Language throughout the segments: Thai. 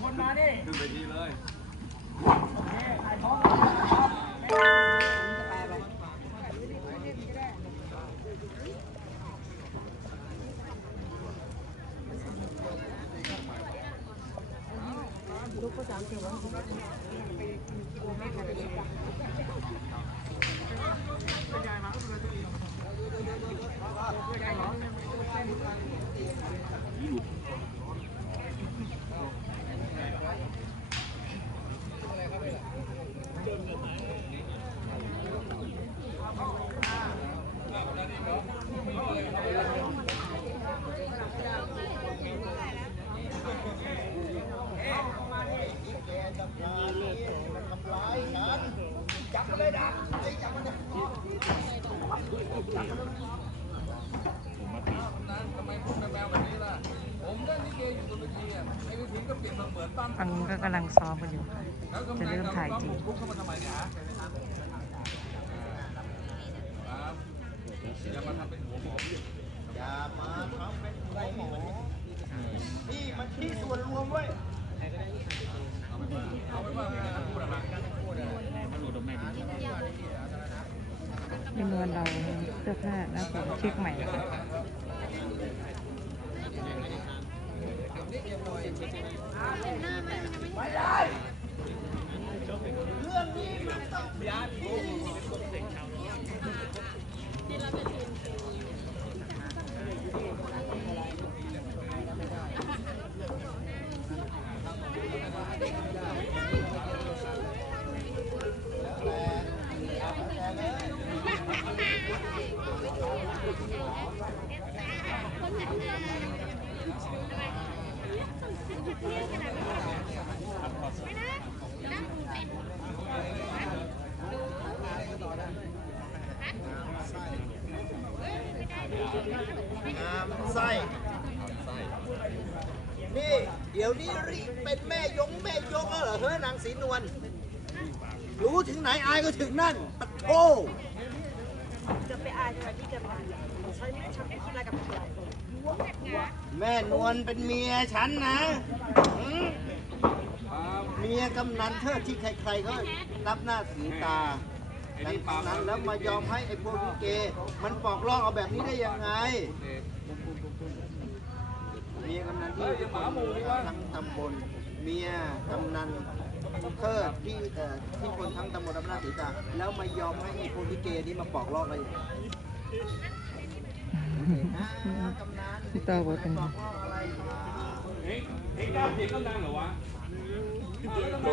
คนมาดิขึ้นไปทีเลยโอเคถ่ายท้องก่อนครับ ฝั่งนู้นก็กำลังซ้อมกันอยู่ค่ะจะเริ่มถ่ายจริงลุกเข้ามาทำไมเนี่ยฮะครับอย่ามาทำเป็นหัวหมอพี่อย่ามาทำเป็นหัวหมอนี่มันที่ส่วนรวมเว้ยเอาไปว่าไม่ได้พูดอะไรจำนวนเราเสื้อผ้าหน้าผมเช็คใหม่ค่ะ ไม่ได้ ดี๋ยวนี้ริเป็นแม่ยงแม่ยกแล้วเหรอเฮ้ยนางศรีนวลรู้ถึงไหนอายก็ถึงนั่นตะโกจะไปอายอะไรที่จะมาฉันไม่ฉันไม่คิดอะไรกับใครแม่นวลเป็นเมียฉันนะหืมเมียกำนันเทิดที่ใครๆก็รับหน้าสีตาดังนั้นแล้วมายอมให้ไอ้พวกลิเก มันปอกลอกเอาแบบนี้ได้ยังไงเมียกำนันที่ทุกคนทั้งตำบลเมียกำนันเทิดที่เอ่อที่คนทั้งตำบลรับหน้าสีตาแล้วมายอมให้ไอ้พวกลิเกนี้มาปอกลอกอะไรอย่างนี้นะกำนันพี่ต่อบอกเป็น ปอกลอกอะไรมาเฮ้ยเฮ้ยกล้าเถียงกำลังเหรอวะแล้วทำไม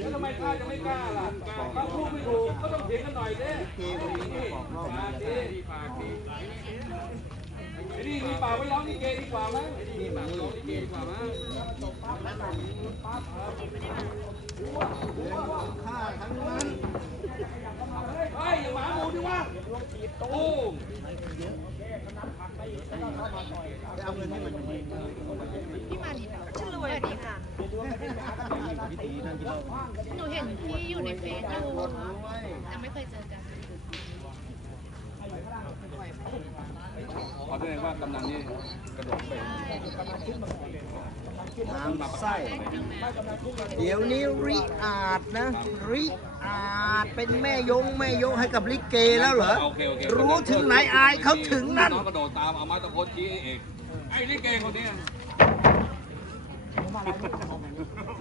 แล้วทำไมกล้าจะไม่กล้าล่ะถ้าพูดไม่ถูกก็ต้องเถียงกันหน่อยเด้ เกคนนี้มาปอกลอกปามากดีปากดีไอ้ นี่มีปากไว้ร้องลิเกดีกว่าไอ้นี่ปากร้องลิเกดีกว่ามั้งฆ่าทั้งนั้นเฮ้ยอย่าหมาหมูดิวะโอ้ไปเอาเงินให้มันฉันรวยดีค่ะหนูเห็นพี่อยู่ในเฟซอยู่ยังไม่เคยเจอกัน ขอแส ดงว่ากำนันนี่กระโดดไปน้ำไส้เดี๋ยวนี้ริอาจนะ ริอาจเป็นแม่ยงแม่ยกให้กับลิเกแล้วเหรอ โอเคโอเครู้ถึงไหนอายเขาถึงนั่นน้องกระโดดตามเอาไม้ตะโพนชี้ไอ้เอกไอ้ลิเกคนเนี้ย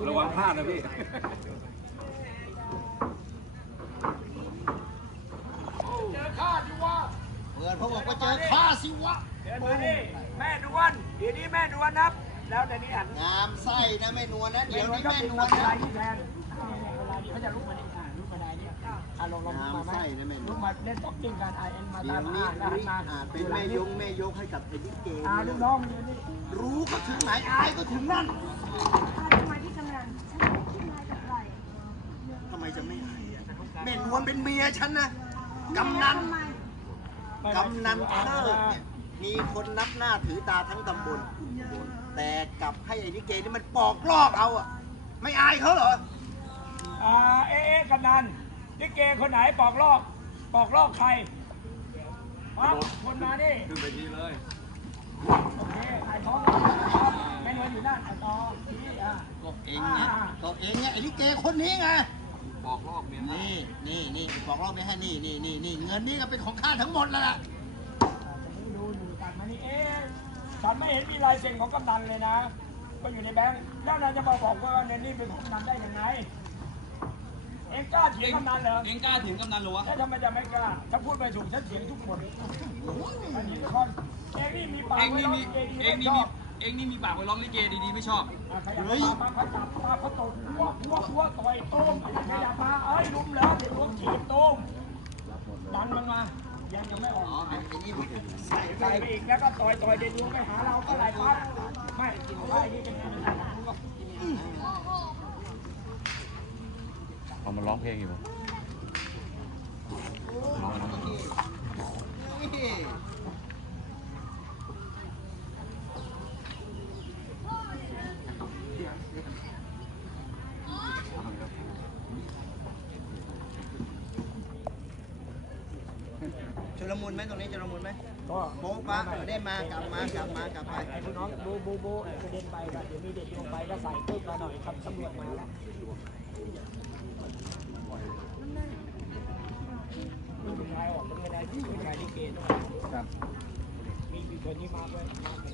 ระวังพลาดนะพี่เปิดเขาบอกว่าเจอข้าสิวะ เดินมานี่แม่ดวนเดี๋ยวนี้แม่ดวนนะครับ แล้วแต่นี้หันงามไส้นะแม่นวลนะแม่เดี๋ยวดวนนี้ก็แม่เป็นนวมาลลานะยที่แทนเวลานี้เขาจะลุกมานี่อ่าลุกมาได้เนี่ยอ่าลงลงงามมาไหมไส้นะแม่นลุวกลมาเล่นต็อกกิ้งกันไอเอ็นมาเดี๋ตายวมนี้อ่าริมาอาจเป็นแม่ยงแม่ยกให้กับไอ้ลิเกอ่าลูกน้องมันอยู่นี่ รู้เขาถึงไหนอายก็ถึงนั่นทำไมที่กำลังฉันไม่คิดอะไรกับใครทำไมจะไม่อายอะแม่นวลเป็นเมียฉันนะกำนัน กำนันเทิดเนี่ย มีคนนับหน้าถือตาทั้งตำบล แต่กลับให้ไอ้ลิเกนี่มันปอกลอกเอาอะไม่อายเขาเหรอ อ่าเอ๊ะเอ๊ะกำนันลิเกคนไหนปอกลอกปอกลอกใครครับคนมานี่ขึ้นไปทีเลย โอเคถ่ายท้องก่อนครับแม่นวลอยู่นั่นอะต่อนี่อะโอ้โหเองเนี่ยก็เองเนี่ยไอ้ลิเกคนนี้ไงบอกรอบเมียนี่นี่นี่บอกเราไม่ให้นี่นี่นี่นี่เงินนี่ก็เป็นของข้าทั้งหมดแล้วล่ะ ดูอยู่กันมานี่เอ๊ะฉัน ไม่เห็นมีลายเซ็นของกำนันเลยนะ ก็อยู่ในแบงค์แล้วนายจะมาบอกว่าเงินนี่เป็นของกำนันได้ยังไง เอ็งกล้าเถียงกำนันเหรอ เองกล้าถึงกำนันเหรอวะ แล้วทำไมจะไม่กล้า ถ้าพูดไปถูกฉันเถียงทุกคนอันนี้ทุกคนเอ็งนี่มีปากเองไว้นี่ร้องมีลิเกดีเองไม่นี่ชมี อบเองนี่มีปากไปร้องลิเกดีๆไม่ชอบ อะขยับมามาเขาจับมาเขาตบหัวหัวหัวต่อยตุ้มขยับมาเอ้ยลุมเหรอเด็กลุมถีบตุ้มดันมันมา ยังจะไม่ออกอ๋อไอ้นี่มันใส่ใส่ไปอีกแล้วก็ต่อยต่อยเด็กลุมไปหาเราก็ไหลปั๊บไม่ไอ้นี่เป็นไงมันก็เอามาร้องเพลงอยู่นี่ชุ ลมุนไหมตรงนี้ชุลมุนไหมก็โป๊ะปะได้มากลับมากลับมากลับไป ไอ้พี่น้องบูบูบูกระเด็นไปเดี๋ยวมีเด็กลงไปก็ใส่ปึ๊บมาหน่อยครับตำรวจมาแล้วมีผู้ชายออกเป็นไงได้ผู้ชายที่เกณฑ์ครับ มีมีคนนี้มาด้วยมาด้วย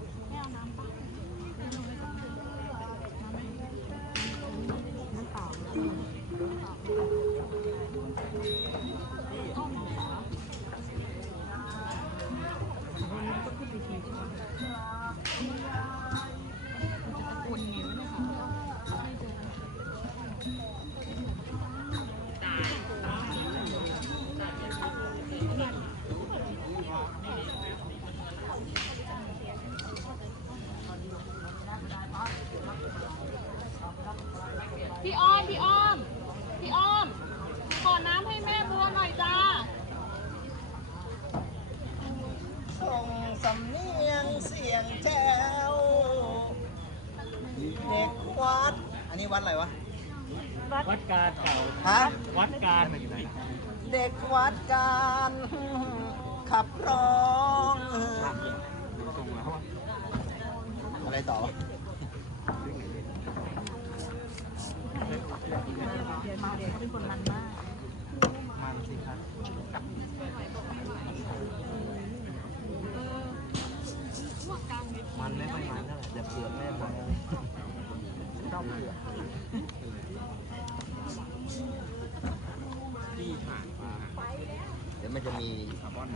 วัดอะไรวะ วัดการเก่า ฮะ วัดการเด็กวัดการขับร้อง อะไรต่อวะ มันไม่ค่อยมันเท่าไหร่แต่เปลือกแม่บอกชอบ เปลือกเดี๋ยวมันจะมี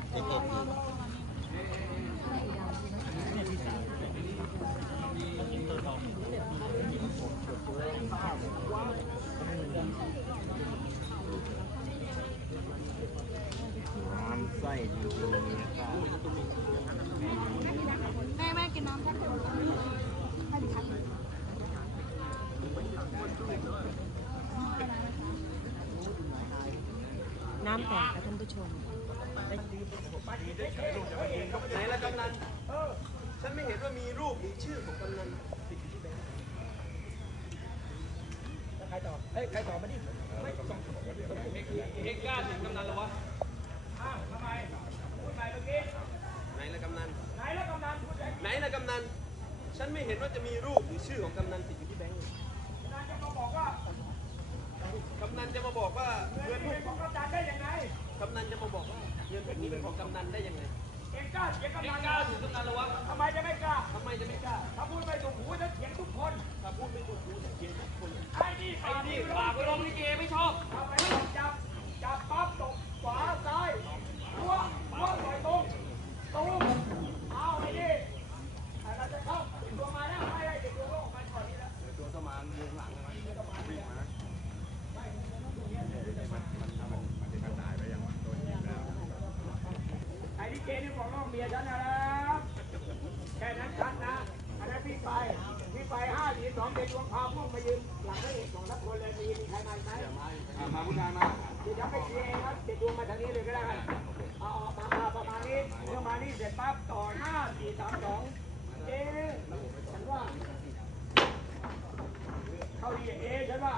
เทคนิคอีกน้ำไส้จริงๆนะครับแม่แม่กินน้ำแค่เดียวให้ดิฉัน น้ำแตกค่ะท่านผู้ชม ไหนละกำนันฉันไม่เห็นว่ามีรูปมีชื่อของกำนันติดอยู่ที่แบงค์ใครต่อเฮ้ยใครต่อมาดิเองกล้าถึงกำนันเหรอวะอ้าวทำไมพูดใหม่เมื่อกี้ไหนละกำนันไหนล้วกำนันพูดไหนไหนละกำนัน ฉันไม่เห็นว่าจะมีรูปหรือชื่อของกำนันติดอยู่ที่ งินแบบนี้เป็นของกำนันได้ยังไงเองกล้าเถียงกำเอนังนกล้าถึงกำนันเหรอวะทำไมจะไม่กล้าทำไมจะไม่กล้าถ้าพูดไม่ถูกหูจะเถียงทุกคน ถ้าพูดไม่ถูกกูจะเกลียดทุกคน ไอ้นี่ ไอ้นี่ปากไปร้องลิเกไม่ชอบ เอาไปจับ จับปั๊บตกขวาซ้ายหัวหัวต่อยตรงตรงเอาไอ้นี่ไอ้เราจะเข้าตัวมาแล้วไม่ได้เด็กตัวก็ออกมาก่อนนี้แล้ว ตัวสมานวงหลังนะวิ่งมา ไอ้ลิ เกนี่บอกน้องเมียฉันนะครับแค่นั้นชัดนะ อันนั้นพี่ไป พี่ไปห้าหลีสองเป็นดวงพาพวกมายืนหลังพระเอกสองนักคนเลยมีมีใครมาไหมมาผู้ชายมาเดี๋ยวไปเคลียร์เองครับติดดวงมาทางนี้เลยก็ได้ครับเอาออกมามาประมาณนี้เมื่อมานี่เสร็จปั๊บต่อห้าสี่สามสองเอ๊ะฉันว่า เข้าดีเอ๊ะฉันว่า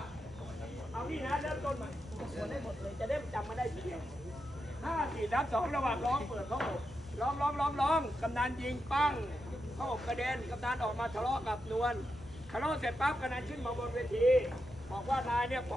เอานี่นะเริ่มต้นใหม่สวนได้หมดเลยจะได้จำมาได้ทีเดียว ดับสองระหว่างร้องเปิดเขาอกร้องร้องร้องร้องกำนันยิงปั้งเขาอกกระเด็นกำนันออกมาทะเลาะกับนวลทะเลาะเสร็จปั๊บกำนันขึ้นมาบนเวที บอกว่านายเนี่ย